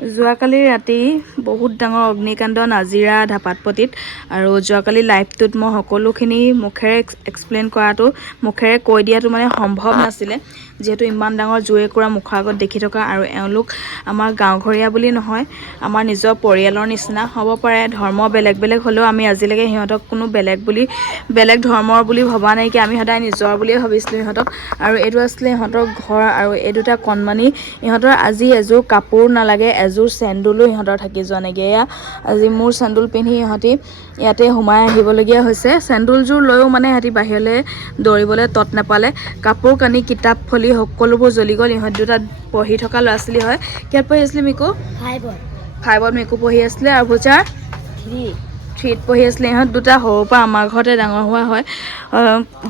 যোৱাকালি ৰাতি বহুত ডাঙৰ অগ্নিকাণ্ড নাজিৰা ধাপাতপট্টিত আৰু যোৱাকালি লাইভটোত মই সকলোখিনি মুখেৰে এক্সপ্লেইন কৰাটো মুখেৰে কৈ দিয়াটো মানে সম্ভৱ নাছিলে যেহেতু ইমান ডাঙৰ জুই একুৰা মুখৰ আগত দেখি থকা আৰু এওঁলোক আমাৰ গাঁওঘৰীয়া বুলি নহয় আমাৰ নিজৰ পৰিয়ালৰ নিচিনা হ'ব পাৰে ধৰ্ম বেলেগ বেলেগ হ'লেও আমি আজিলৈকে সিহঁতক কোনো বেলেগ ধৰ্মৰ বুলি ভবা নাই কি আমি সদায় নিজৰ বুলিয়ে ভাবিছিলোঁ সিহঁতক আৰু এইটো আছিলে ইহঁতৰ ঘৰ আৰু এই দুটা কণমানি ইহঁতৰ আজি এযোৰ কাপোৰ নালাগে এযোৰ চেণ্ডুলো ইহঁতৰ থাকি যোৱা নাইকিয়া এয়া আজি মোৰ চেণ্ডুল পিন্ধি ইহঁতি ইয়াতে সোমাই আহিবলগীয়া হৈছে চেণ্ডুলযোৰ লৈও মানে ইহঁতি বাহিৰলৈ দৌৰিবলৈ তত নাপালে কাপোৰ কানি কিতাপ ফলি সকলোবোৰ জ্বলি গ'ল ইহঁত দুটাত পঢ়ি থকা ল'ৰা ছোৱালী হয় কিয়াত পঢ়ি আছিলে মিকু 5ত মিকু পঢ়ি আছিলে আৰু পূজাৰ 3ত পঢ়ি আছিলে ইহঁত দুটা সৰুৰ পৰা আমাৰ ঘৰতে ডাঙৰ হোৱা হয়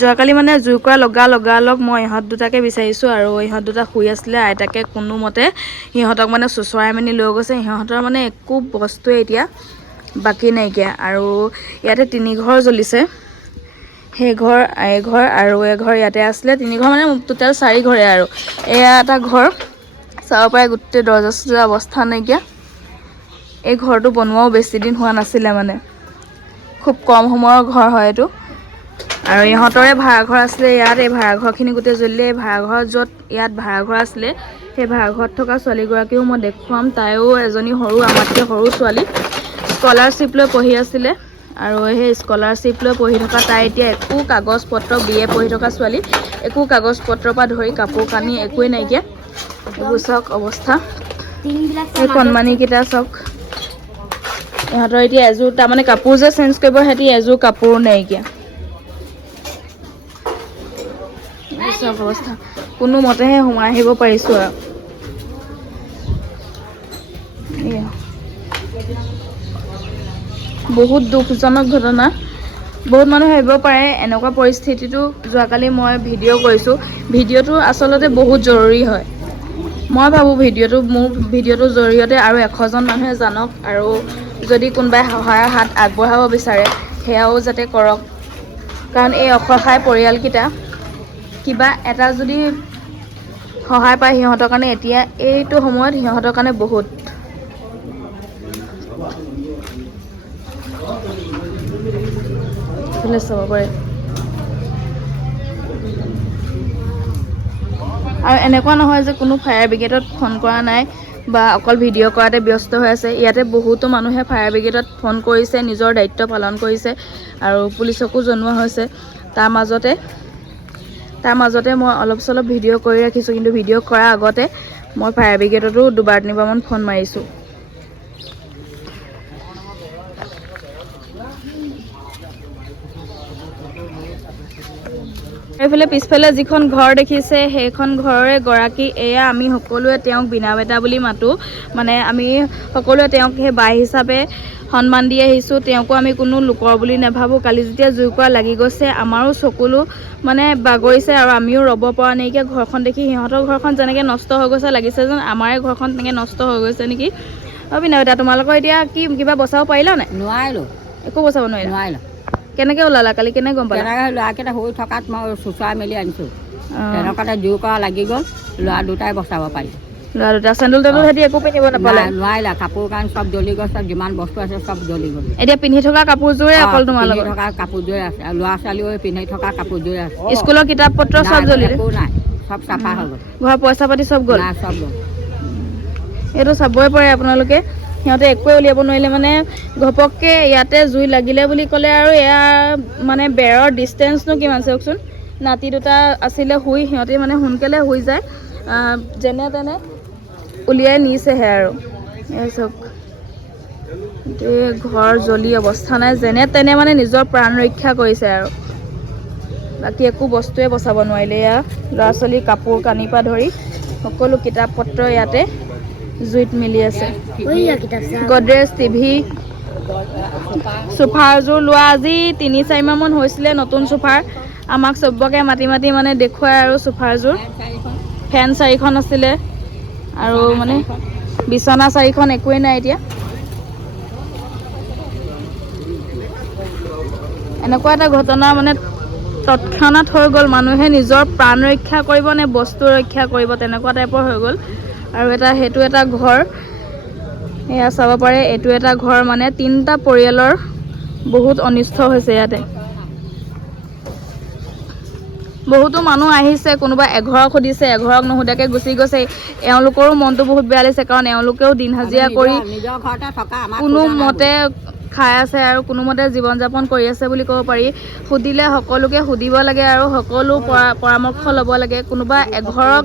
যোৱাকালি মানে জুইকুৰা লগালগ মই ইহঁত দুটাকে বিচাৰিছোঁ আৰু ইহঁত দুটা শুই আছিলে আইতাকে কোনোমতে সিহঁতক মানে চুচৰাই মেলি লৈ গৈছে সিহঁতৰ মানে একো বস্তুৱে এতিয়া বাকী নাইকিয়া আৰু ইয়াতে 3 ঘৰ জ্বলিছে সেই ঘৰ এঘৰ আৰু এঘৰ ইয়াতে আছিলে 3 ঘৰ মানে টোটেল 4 ঘৰে আৰু এয়া এটা ঘৰ চাব পাৰে গোটেই দৰ্জা চৰ্জা অৱস্থা নাইকিয়া এই ঘৰটো বনোৱাও বেছি দিন হোৱা নাছিলে মানে খুব কম সময়ৰ ঘৰ হয় এইটো আৰু ইহঁতৰে ভাড়াঘৰ আছিলে ইয়াত এই ভাড়াঘৰখিনি গোটেই জ্বলিলে এই ভাড়াঘৰ য'ত ইয়াত ভাড়াঘৰ আছিলে সেই ভাড়াঘৰত থকা ছোৱালীগৰাকীও মই দেখুৱাম তাইও এজনী আমাতকৈ সৰু ছোৱালী স্কলাৰশ্বিপ লৈ পঢ়ি আছিলে আৰু সেই স্কলাৰশ্বিপ লৈ পঢ়ি থকা তাই এতিয়া একো কাগজ পত্ৰ BA পঢ়ি থকা ছোৱালী একো কাগজ পত্ৰৰ পৰা ধৰি কাপোৰ কানি একোৱেই নাইকিয়া এইবোৰ চাওক অৱস্থা এই কণমানিকেইটা চাওক ইহঁতৰ এতিয়া এযোৰ তাৰমানে কাপোৰ যে চেঞ্জ কৰিব সিহঁতি এযোৰ কাপোৰো নাইকিয়া চব অৱস্থা কোনো মতেহে সোমাই আহিব পাৰিছোঁ আৰু বহুত দুখজনক ঘটনা বহুত মানুহে ভাবিব পাৰে এনেকুৱা পৰিস্থিতিটো যোৱাকালি মই ভিডিঅ' কৰিছোঁ ভিডিঅ'টো আচলতে বহুত জৰুৰী হয় মই ভাবোঁ মোৰ ভিডিঅ'টোৰ জৰিয়তে আৰু 100জন মানুহে জানক আৰু যদি কোনোবাই সহায়ৰ হাত আগবঢ়াব বিচাৰে সেয়াও যাতে কৰক কাৰণ এই অসহায় পৰিয়ালকেইটা কিবা এটা যদি সহায় পায় সিহঁতৰ কাৰণে এতিয়া এইটো সময়ত সিহঁতৰ কাৰণে বহুত চাব পাৰে আৰু এনেকুৱা নহয় যে কোনো ফায়াৰ ব্ৰিগেডত ফোন কৰা নাই বা অকল ভিডিঅ' কৰাতে ব্যস্ত হৈ আছে ইয়াতে বহুতো মানুহে ফায়াৰ ব্ৰিগেডত ফোন কৰিছে নিজৰ দায়িত্ব পালন কৰিছে আৰু পুলিচকো জনোৱা হৈছে তাৰ মাজতে মই অলপ চলপ ভিডিঅ' কৰি ৰাখিছোঁ কিন্তু ভিডিঅ' কৰাৰ আগতে মই ফায়াৰ ব্ৰিগেডতো 2-3বাৰমান ফোন মাৰিছোঁ এইফালে পিছফালে যিখন ঘৰ দেখিছে সেইখন ঘৰৰে গৰাকী এয়া আমি সকলোৱে তেওঁক বিনা বেটা বুলি মাতোঁ মানে আমি সকলোৱে তেওঁক সেই বাই হিচাপে সন্মান দি আহিছোঁ তেওঁকো আমি কোনো লোকৰ বুলি নাভাবোঁ কালি যেতিয়া জুইকুৰা লাগি গৈছে আমাৰো চকুলো মানে বাগৰিছে আৰু আমিও ৰ'ব পৰা নাইকিয়া ঘৰখন দেখি সিহঁতৰ ঘৰখন যেনেকৈ নষ্ট হৈ গৈছে লাগিছে যেন আমাৰে ঘৰখন তেনেকৈ নষ্ট হৈ গৈছে নেকি বিনা বেটা তোমালোকৰ এতিয়া কি কিবা বচাব পাৰিলা নাই নোৱাৰিলোঁ একো বচাব নোৱাৰিলোঁ কেনেকৈ ওলালা কালি কেনেকৈ গম পালা ল'ৰাকেইটা শুই থকাত মই চুচৰাই মেলি আনিছোঁ তেনেকুৱাতে জুই কৰা লাগি গ'ল ল'ৰা দুটাই বচাব পাৰিলোঁ ল'ৰা দুটা চেণ্ডেল সিহঁতি একো পিন্ধিব নাপালে নোৱাৰিলা কাপোৰ কানি চব জ্বলি গ'ল চব যিমান বস্তু আছে চব জ্বলি গ'ল এতিয়া পিন্ধি থকা কাপোৰযোৰে অকল তোমালোকৰ থকা কাপোৰযোৰে আছে আৰু ল'ৰা ছোৱালীও পিন্ধি থকা কাপোৰযোৰে আছে স্কুলৰ কিতাপ পত্ৰ চব জ্বলিলে একো নাই চব চাফা হৈ গ'ল ঘৰৰ পইচা পাতি চব গ'ল চব গ'ল এইটো চাবই পাৰে আপোনালোকে সিহঁতে একোৱে উলিয়াব নোৱাৰিলে মানে ঘপককৈ ইয়াতে জুই লাগিলে বুলি ক'লে আৰু এয়া মানে বেৰৰ ডিষ্টেঞ্চনো কিমান চাওকচোন নাতি দুটা আছিলে শুই সিহঁতে মানে সোনকালে শুই যায় যেনে তেনে উলিয়াই নিছেহে আৰু এই চাওক ঘৰ জ্বলি অৱস্থা নাই যেনে তেনে মানে নিজৰ প্ৰাণ ৰক্ষা কৰিছে আৰু বাকী একো বস্তুৱে বচাব নোৱাৰিলে এয়া ল'ৰা ছোৱালী কাপোৰ কানিৰ পৰা ধৰি সকলো কিতাপ পত্ৰ ইয়াতে জুইত মিলি আছে গডৰেজ টিভি চোফাৰযোৰ লোৱা আজি 3-4মাহমান হৈছিলে নতুন চোফাৰ আমাক চবকে মাতি মানে দেখুৱাই আৰু চোফাৰযোৰ ফেন 4খন আছিলে আৰু মানে বিচনা 4খন একোৱেই নাই এতিয়া এনেকুৱা এটা ঘটনা মানে তৎক্ষণাত হৈ গ'ল মানুহে নিজৰ প্ৰাণ ৰক্ষা কৰিব নে বস্তু ৰক্ষা কৰিব তেনেকুৱা টাইপৰ হৈ গ'ল আৰু সেইটো এটা ঘৰ এয়া চাব পাৰে এইটো এটা ঘৰ মানে 3টা পৰিয়ালৰ বহুত অনিষ্ট হৈছে ইয়াতে বহুতো মানুহ আহিছে কোনোবা এঘৰক সুধিছে এঘৰক নুহুদাকে গুচি গৈছে এওঁলোকৰো মনটো বহুত বেয়া লাগিছে কাৰণ এওঁলোকেও দিন হাজিৰা কৰি কোনো মতে খাই আছে আৰু কোনো মতে জীৱন যাপন কৰি আছে বুলি ক'ব পাৰি সুধিলে সকলোকে সুধিব লাগে আৰু সকলো পৰামৰ্শ ল'ব লাগে কোনোবা এঘৰক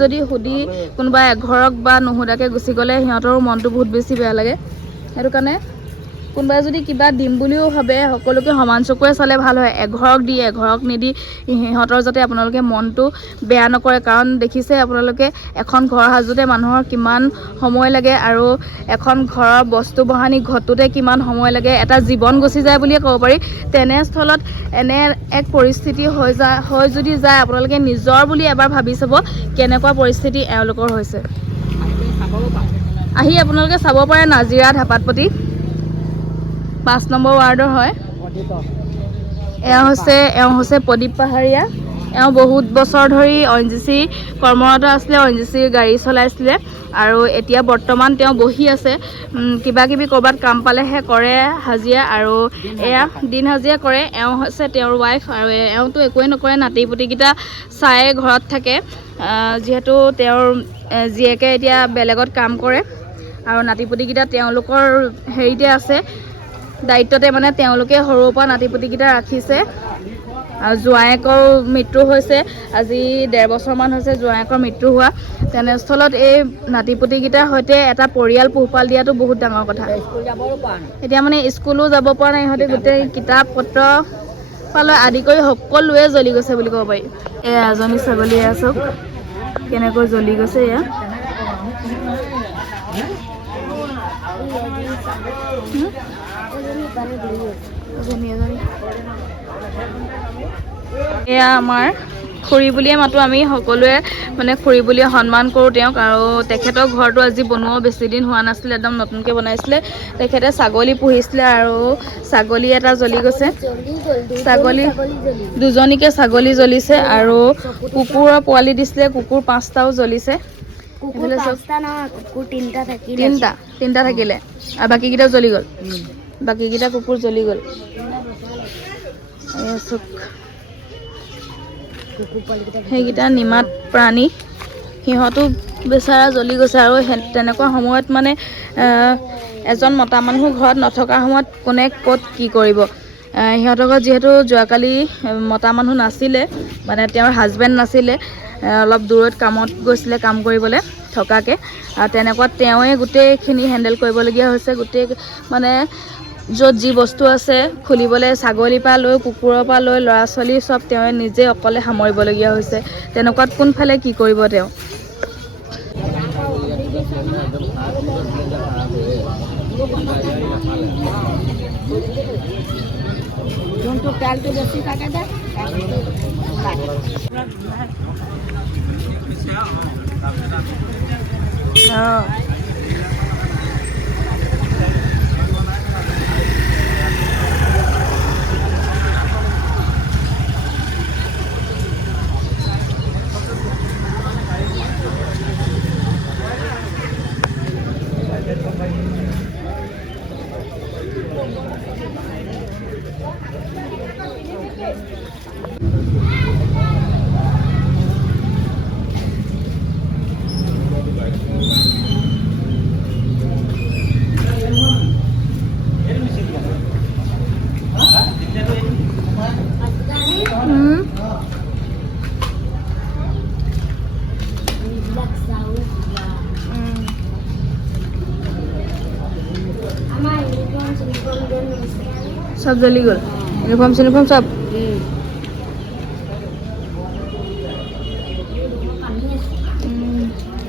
যদি সুধি কোনোবা এঘৰক বা নুহুদাকে গুচি গ'লে সিহঁতৰ মনটো বহুত বেছি বেয়া লাগে সেইটো কাৰণে কোনোবাই যদি কিবা দিম বুলিও ভাবে সকলোকে সমান চকুৰে চালে ভাল হয় এঘৰক দি এঘৰক নিদি সিহঁতৰ যাতে আপোনালোকে মনটো বেয়া নকৰে কাৰণ দেখিছে আপোনালোকে এখন ঘৰ সাজোতে মানুহৰ কিমান সময় লাগে আৰু এখন ঘৰৰ বস্তু বহানি ঘটোতে কিমান সময় লাগে এটা জীৱন গুচি যায় বুলিয়ে ক'ব পাৰি তেনেস্থলত এনে এক পৰিস্থিতি হৈ যদি যায় আপোনালোকে নিজৰ বুলি এবাৰ ভাবি চাব কেনেকুৱা পৰিস্থিতি এওঁলোকৰ হৈছে আহি আপোনালোকে চাব পাৰে নাজিৰা ধাপাতপতি 5 নম্বৰ ৱাৰ্ডৰ হয় এওঁ হৈছে প্ৰদীপ পাহাৰীয়া এওঁ বহুত বছৰ ধৰি ONGC কৰ্মৰত আছিলে ONGC গাড়ী চলাইছিলে আৰু এতিয়া বৰ্তমান তেওঁ বহি আছে কিবা কিবি ক'ৰবাত কাম পালেহে কৰে হাজিৰা আৰু এয়া দিন হাজিৰা কৰে এওঁ হৈছে তেওঁৰ ৱাইফ আৰু এওঁতো একোৱে নকৰে নাতি পুতিকেইটা চাই ঘৰত থাকে যিহেতু তেওঁৰ জীয়েকে এতিয়া বেলেগত কাম কৰে আৰু নাতি পুতিকেইটা তেওঁলোকৰ হেৰিতে আছে দায়িত্বতে মানে তেওঁলোকে সৰুৰ পৰা নাতিপুতিকেইটা ৰাখিছে আৰু জোৱায়েকৰ মৃত্যু হৈছে আজি 1.5 বছৰমান হৈছে জোৱায়েকৰ মৃত্যু হোৱা তেনেস্থলত এই নাতিপুতিকেইটাৰ সৈতে এটা পৰিয়াল পোহপাল দিয়াটো বহুত ডাঙৰ কথা এতিয়া মানে স্কুলো যাব পৰা নাই ইহঁতে গোটেই কিতাপ পত্ৰ পালৈ আদি কৰি সকলোৱে জ্বলি গৈছে বুলি ক'ব পাৰি এয়া এজনী ছাগলী আছক কেনেকৈ জ্বলি গৈছে এয়া এয়া আমাৰ খুৰী বুলিয়ে মাতো আমি সকলোৱে মানে খুৰী বুলিয়ে সন্মান কৰোঁ তেওঁক আৰু তেখেতৰ ঘৰটো আজি বনোৱাও বেছি দিন হোৱা নাছিলে একদম নতুনকৈ বনাইছিলে তেখেতে ছাগলী পুহিছিলে আৰু ছাগলী এটা জ্বলি গৈছে ছাগলী দুজনীকে ছাগলী জ্বলিছে আৰু কুকুৰৰ পোৱালি দিছিলে কুকুৰ 5টাও জ্বলিছে তিনিটা থাকিলে আৰু বাকীকেইটা জ্বলি গ'ল বাকীকেইটা কুকুৰ জ্বলি গ'ল সেইকেইটা নিমাত প্ৰাণী সিহঁতো বেচাৰা জ্বলি গৈছে আৰু তেনেকুৱা সময়ত মানে এজন মতা মানুহ ঘৰত নথকাৰ সময়ত কোনে ক'ত কি কৰিব সিহঁতৰ ঘৰত যিহেতু যোৱাকালি মতা মানুহ নাছিলে মানে তেওঁৰ হাজবেণ্ড নাছিলে অলপ দূৰত কামত গৈছিলে কাম কৰিবলৈ থকাকৈ আৰু তেনেকুৱাত তেওঁৱে গোটেইখিনি হেণ্ডেল কৰিবলগীয়া হৈছে গোটেই মানে য'ত যি বস্তু আছে খুলিবলৈ ছাগলীৰ পৰা লৈ কুকুৰৰ পৰা লৈ ল'ৰা ছোৱালী চব তেওঁৱে নিজে অকলে সামৰিবলগীয়া হৈছে তেনেকুৱাত কোনফালে কি কৰিব তেওঁ যোনটো তেলটো বেছি থাকে যে सब জ্বলি গ'ল ইউনিফৰ্ম চিউনিফৰ্ম চব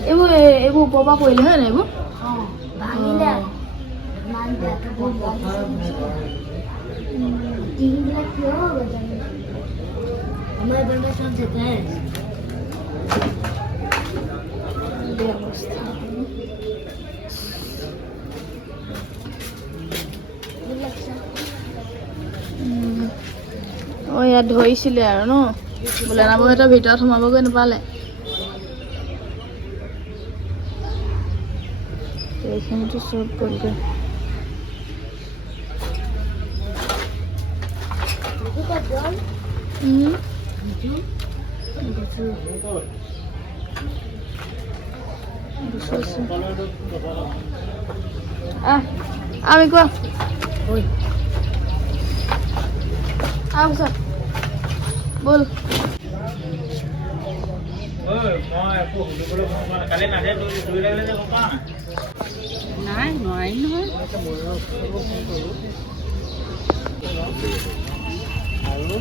এইবোৰ ওপৰৰ পৰা পৰিলে হয় নাই এইবোৰ ইয়াত ধৰিছিলে আৰু ন বোলে নাবহঁতৰ ভিতৰত সোমাবগৈ নাপালে এইখিনিতো চব গ'লগৈ আমি কোৱা বল নাই নোৱাৰিম নহয় আৰু